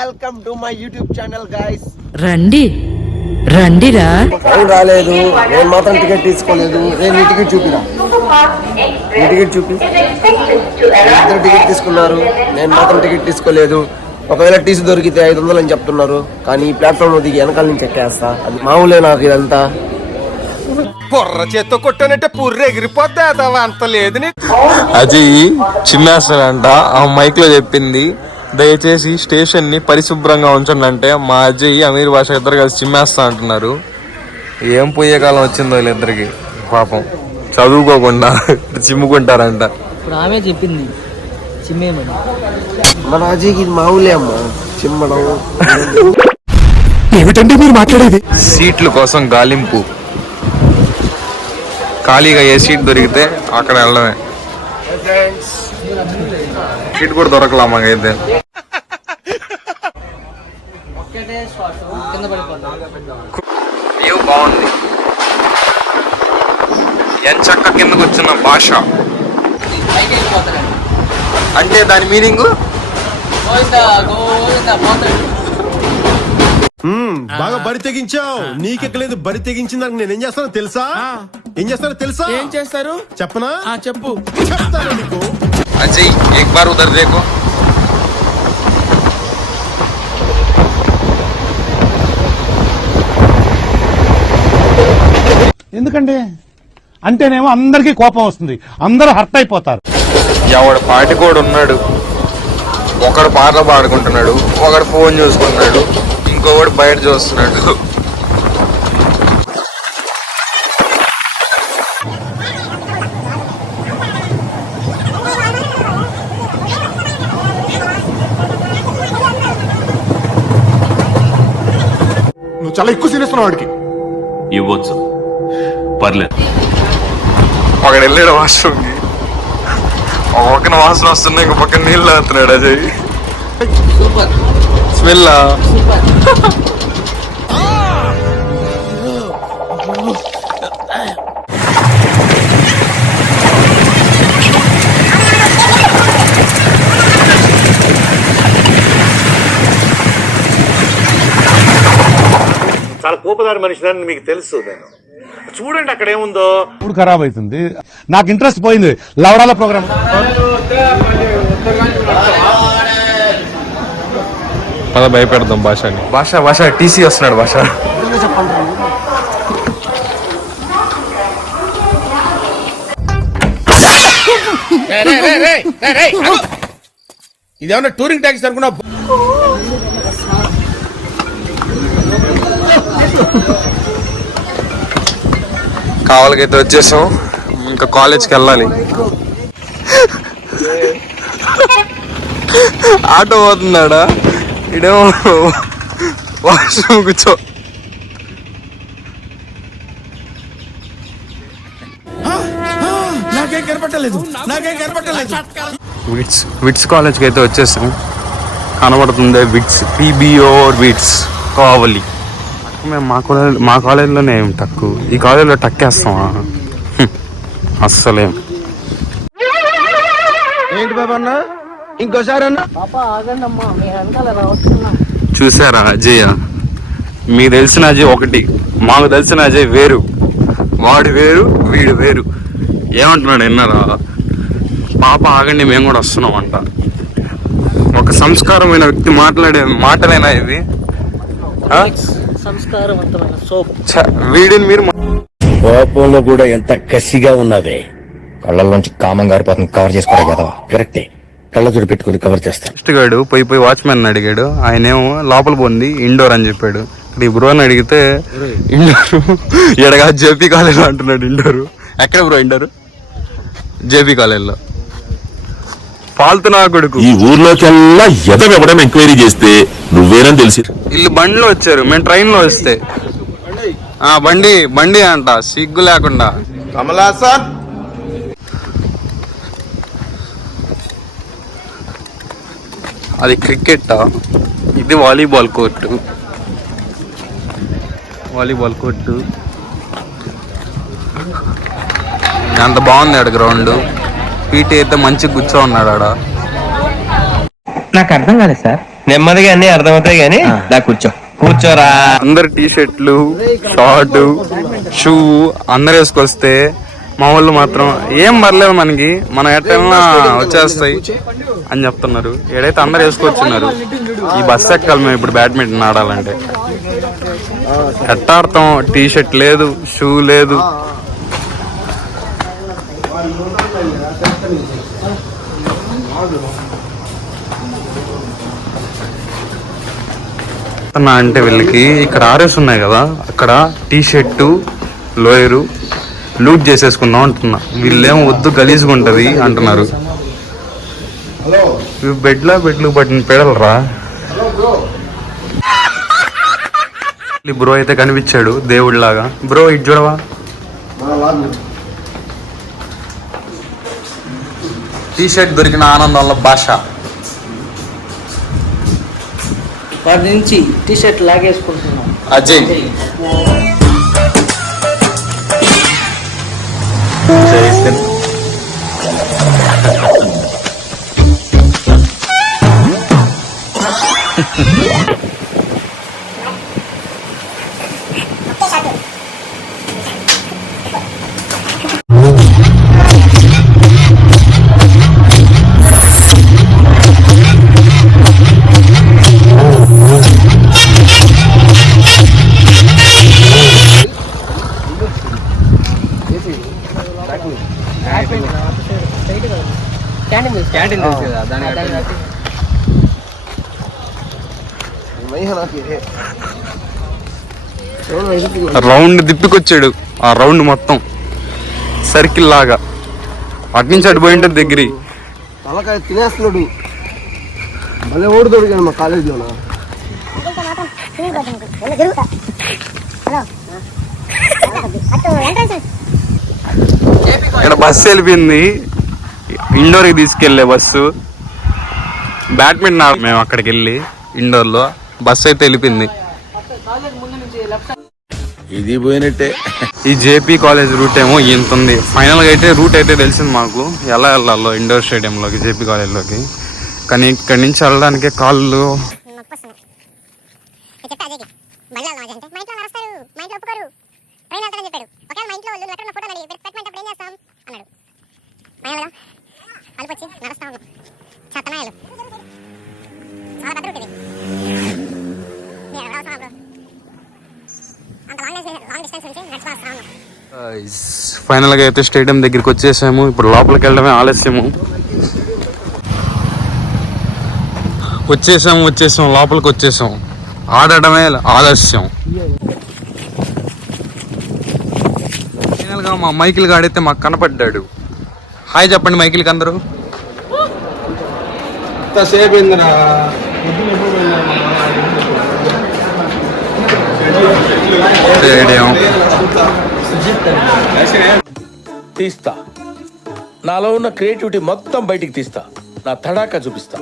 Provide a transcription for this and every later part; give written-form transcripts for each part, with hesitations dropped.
Welcome to my YouTube channel guys. రండిరా. రాలేదు, నేను మాత్రం టికెట్ తీసుకోలేదు. నేను టికెట్ చూపిరా, టికెట్ చూపి. ఇద్దరు టికెట్ తీసుకున్నారు, నేను మాత్రం టికెట్ తీసుకోలేదు. ఒకవేళ టీసీ దొరికితే 500 అని చెప్తున్నారు, కానీ ఈ ప్లాట్ఫామ్ లో దిగి వెనకాల నుంచి ఎక్కేస్తా. అది మామూలే నాకు ఇదంతా. పొర్ర చేత్తో కొట్టానంటే పుర్రె ఎగిరిపోద్దా అంత లేదు. అజయ్ చిమ్మేస్తాడంట. ఆ మైక్ లో చెప్పింది, దయచేసి స్టేషన్ ని పరిశుభ్రంగా ఉంచండి అంటే మా అజయ్ అమీర్ భాష ఇద్దరు కలిసి చిమ్మేస్తా అంటున్నారు. ఏం పోయే కాలం వచ్చిందో వీళ్ళిద్దరికి. పాపం చదువుకోకుండా చిమ్ముకుంటారంట. ఇప్పుడు ఆమె చెప్పింది చిమ్మేమని. మన అజయ్కి మామూలే అమ్మా చిమ్మడం. ఏమిటంటే మీరు మాట్లాడేది? సీట్ల కోసం గాలింపు. ఖాళీగా ఏ సీట్ దొరికితే అక్కడ వెళ్ళడమే. సీట్ కూడా దొరకలా మాకైతే. వ్యూ బాగుంది. ఎంచక్క కిందకు వచ్చిన భాష అంటే దాని మీనింగ్ బాగా బరి తెగించావు. నీకెక్కలేదు, బరి తెగించిందానికి నేను ఏం చేస్తానో తెలుసా? ఏం చేస్తారు చెప్పనా? చెప్పు. చెప్తాను నీకు. అజయ్ एक बार उधर देखो. ఎందుకంటే అంటేనేమో అందరికీ కోపం వస్తుంది, అందరూ హర్ట్ అయిపోతారు. ఎవడు పాటి కూడా ఉన్నాడు. ఒకడు పాటలు పాడుకుంటున్నాడు, ఒకడు ఫోన్ చూసుకుంటున్నాడు, ఇంకొకడు బయట చూస్తున్నాడు. నువ్వు చాలా ఎక్కువ సీనిస్తున్నావు వాడికి. ఇవ్వచ్చు, పర్లేదు. ఒకడు వెళ్ళాడు వాష్రూమ్కి. ఒక పక్కన వాసన వస్తున్నాయి, ఇంకో పక్కన నీళ్ళు తాగుతున్నాడు అజయ్. స్మెల్ చాలా కోపదారి మనిషిని మీకు తెలుసు. నేను చూడండి అక్కడ ఏముందో. ఇప్పుడు ఖరాబ్ అవుతుంది, నాకు ఇంట్రెస్ట్ పోయింది లవడాల ప్రోగ్రామ్. పద భయపెడదాం భాషని. భాష టీసీ వస్తున్నాడు. భాష ఇదేమన్నా టూరింగ్ ట్యాక్సీ అనుకున్నా? కావాలకైతే వచ్చేసాం, ఇంకా కాలేజ్కి వెళ్ళాలి. ఆటో పోతున్నాడా ఇడేమో వాష్రూమ్ కూర్చో. నాకేం కనపట్టలేదు. విట్స్ కాలేజ్కి అయితే వచ్చేసాం. కనబడుతుంది విట్స్, PBOR విట్స్ కావాలి. మేము మా కాలేజీలోనే ఏం టక్కు, ఈ కాలేజీలో టక్కేస్తామా? అస్సలేం. ఏంటి బాబా అన్న, ఇంకోసారి అన్న. చూసారా అజయ్? మీకు తెలిసిన అజయ్ ఒకటి, మాకు తెలిసిన అజయ్ వేరు. వాడు వేరు, వీడు వేరు. ఏమంటున్నాడు విన్నారా? పాప ఆగండి, మేము కూడా వస్తున్నాం అంట. ఒక సంస్కారమైన వ్యక్తి మాట్లాడే మాటలేనా ఇవి? వీడిని మీరు కోపంలో కూడా ఎంత కసిగా ఉన్నదే. కళ్ళల్లోంచి కామం గారిపోతుంది, కవర్ చేసుకోవాలి కదా. కరెక్టే, కళ్ళజోడు పెట్టుకుని కవర్ చేస్తాను. ఫస్ట్ గాడు పోయి వాచ్మెన్ అడిగాడు. ఆయనేమో లోపల పోంది ఇండోర్ అని చెప్పాడు. ఈ బ్రో అని అడిగితే ఇండోర్ ఎడగా జేపీ కాలేజ్లో అంటున్నాడు. ఇండోర్ ఎక్కడ బ్రో? ఇండోర్ జేపీ కాలేజ్లో. పాల్తున్నా కొడుకు. ఈ ఊర్లోకెల్లా ఎదవెవడం ఎంక్వైరీ చేస్తే నువ్వేనని తెలిసి వీళ్ళు బండిలో వచ్చారు, మేము ట్రైన్ లో వస్తే. బండి అంట, సిగ్గు లేకుండా. కమలాసన్ అది క్రికెట్, ఇది వాలీబాల్ కోర్టు. అంత బాగుంది ఆడ గ్రౌండ్. పీటీ అయితే మంచిగా కూర్చో ఉన్నాడు ఆడ. నాకు అర్థం కాలేదు సార్. నెమ్మదిగా అన్ని అర్థమవుతాయి కానీ దా కూర్చోరా. అందరు టీ షర్ట్లు, షార్ట్, షూ అందరు వేసుకొస్తే మా వాళ్ళు మాత్రం ఏం పర్లేదు మనకి, మనం ఎట్టైనా వచ్చేస్తాయి అని చెప్తున్నారు. ఏడైతే అందరు వేసుకొచ్చున్నారు. ఈ బస్ ఎక్కాలి మేము ఇప్పుడు బ్యాడ్మింటన్ ఆడాలంటే. ఎట్ట ఆడతాం? టీ షర్ట్ లేదు, షూ లేదు. అంటే వీళ్ళకి ఇక్కడ ఆర్ఎస్ ఉన్నాయి కదా, అక్కడ టీ షర్టు లోయరు లూట్ చేసేసుకుందాం అంటున్నా. వీళ్ళేమో వద్దు గలీజ్గా ఉంటది అంటున్నారు. ఇవి బెడ్లు పట్టిన పెడలరా. బ్రో అయితే కనిపించాడు దేవుడిలాగా. బ్రో ఇటు చూడవా. టీ షర్ట్ దొరికిన ఆనందంలో భాష. వాటి నుంచి టీ షర్ట్ లాగేసుకుంటున్నాం. అజయ్ క్యాంటీన్ తెలుసు కదా, దాని రౌండ్ దిప్పికొచ్చాడు. ఆ రౌండ్ మొత్తం సర్కిల్ లాగా అటు నుంచి అటు పోయింటే దగ్గర తలకాయ తినేస్తున్నాడు. భలే ఓడి దొరికాడు మా కాలేజీలో. ఇక్కడ బస్సు వెళ్ళిపోయింది. ఇండోర్కి తీసుకెళ్లే బస్సు. బ్యాడ్మింటన్ మేము అక్కడికి వెళ్ళి ఇండోర్ లో బస్సు అయితే వెళ్ళిపోయింది. ఇది పోయినట్టే. ఈ జేపీ కాలేజ్ రూట్ ఏమో ఇంత ఉంది. ఫైనల్ గా అయితే రూట్ అయితే తెలిసింది మాకు, ఎలా వెళ్ళాలో ఇండోర్ స్టేడియంలోకి జేపీ కాలేజ్లోకి. కానీ ఇక్కడి నుంచి వెళ్ళడానికి కాళ్ళు ఫైనల్ గా అయితే స్టేడియం దగ్గరికి వచ్చేసాము. ఇప్పుడు లోపలికి వెళ్ళడమే ఆలస్యము. వచ్చేసాం లోపలికి వచ్చేసాం. ఆడటమే ఆలస్యం. ఫైనల్ గా మా మైకిల్ గాడైతే మాకు కనపడ్డాడు. హాయ్ చెప్పండి మైకిల్కి అందరూ. తీస్తా, నాలో ఉన్న క్రియేటివిటీ మొత్తం బయటికి తీస్తా, నా తడాకా చూపిస్తా.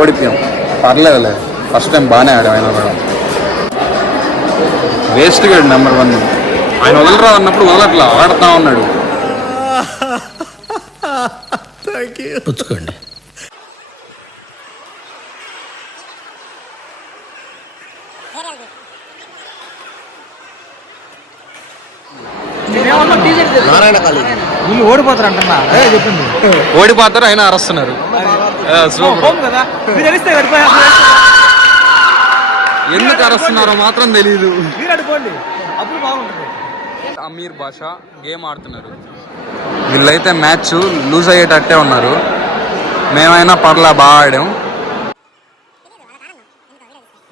ఓడిపోయాం, పర్లేదులే. ఫస్ట్ టైం బాగానే ఆడాం. ఆయన కూడా వేస్ట్ గాడు నెంబర్ 1. ఆయన వదలరా అన్నప్పుడు వదలట్లా, ఆడుతా ఉన్నాడు. పుచ్చుకోండి. నారాయణ కాలేజీ వీళ్ళు ఓడిపోతారు అంటున్నా, అదే చెప్పింది. ఓడిపోతారు, అయినా అరుస్తున్నారు. ఎందుకు అరుస్తున్నారో మాత్రం తెలీదు. అమీర్ బాషా గేమ్ ఆడుతున్నారు. వీళ్ళైతే మ్యాచ్ లూజ్ అయ్యేటట్టే ఉన్నారు. మేమైనా పర్లా బాగా ఆడాం.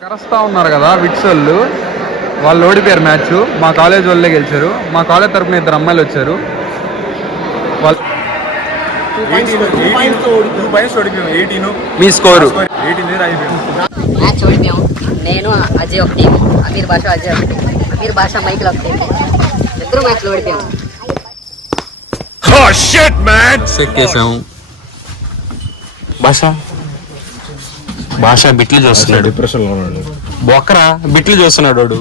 కరుస్తా ఉన్నారు కదా విట్స్ వాళ్ళు ఓడిపోయారు మ్యాచ్. మా కాలేజ్ వాళ్ళే గెలిచారు. మా కాలేజ్ తరపున 2 అమ్మాయిలు వచ్చారు. వాళ్ళు మీ స్కోరు మ్యాచ్ ఓడిపోయాం. నేను అజయ్ ఒక టీం, అమీర్ భాష అజయ్ ఒక టీం, అమీర్ భాష మైకిల్ ఒక టీం. ఇద్దరు మ్యాచ్లు ఓడిపోయాం. ఎక్కేసాం. భాష బిట్లు చూస్తున్నాడు. బొక్కరా బిట్లు చూస్తున్నాడు వాడు.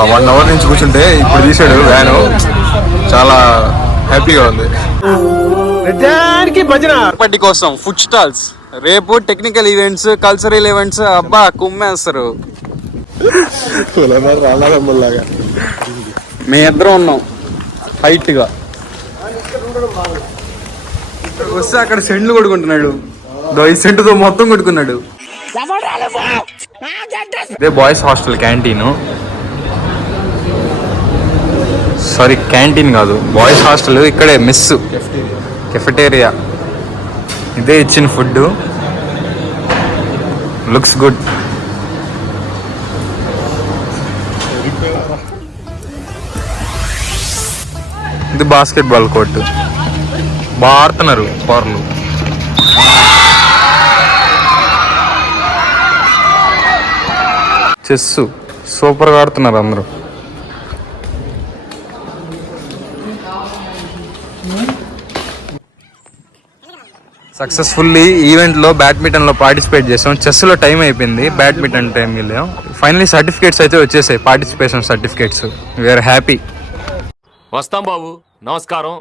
1 అవర్ నుంచి కూర్చుంటే ఇప్పుడు తీసాడు వ్యాను. చాలా హ్యాపీగా ఉంది. ఇప్పటి కోసం ఫుడ్ స్టాల్స్, రేపు టెక్నికల్ ఈవెంట్స్, కల్చరల్ ఈవెంట్స్. అబ్బా కుమ్మేస్తారు. మేము ఇద్దరం ఉన్నాం హైట్ గా. వస్తే అక్కడ సెంట్లు కొడుకుంటున్నాడు. ఈ సెంటుతో మొత్తం కొడుకున్నాడు. ఇదే boys hostel canteen. Sorry canteen కాదు, బాయ్స్ హాస్టల్. ఇక్కడే మెస్, కెఫెటేరియా. ఇదే ఇచ్చిన ఫుడ్. Looks good. ఇది బాస్కెట్బాల్ కోర్టు. బాగా ఆడుతున్నారు పవర్లు. చెస్ సూపర్గా ఆడుతున్నారు అందరూ. సక్సెస్ఫుల్లీ ఈవెంట్లో బ్యాడ్మింటన్లో పార్టిసిపేట్ చేసాం. చెస్లో టైం అయిపోయింది, బ్యాడ్మింటన్ టైం వెళ్ళాం. ఫైనలీ సర్టిఫికేట్స్ అయితే వచ్చేసాయి, పార్టిసిపేషన్ సర్టిఫికేట్స్. We are happy. వస్తాం బాబు, నమస్కారం.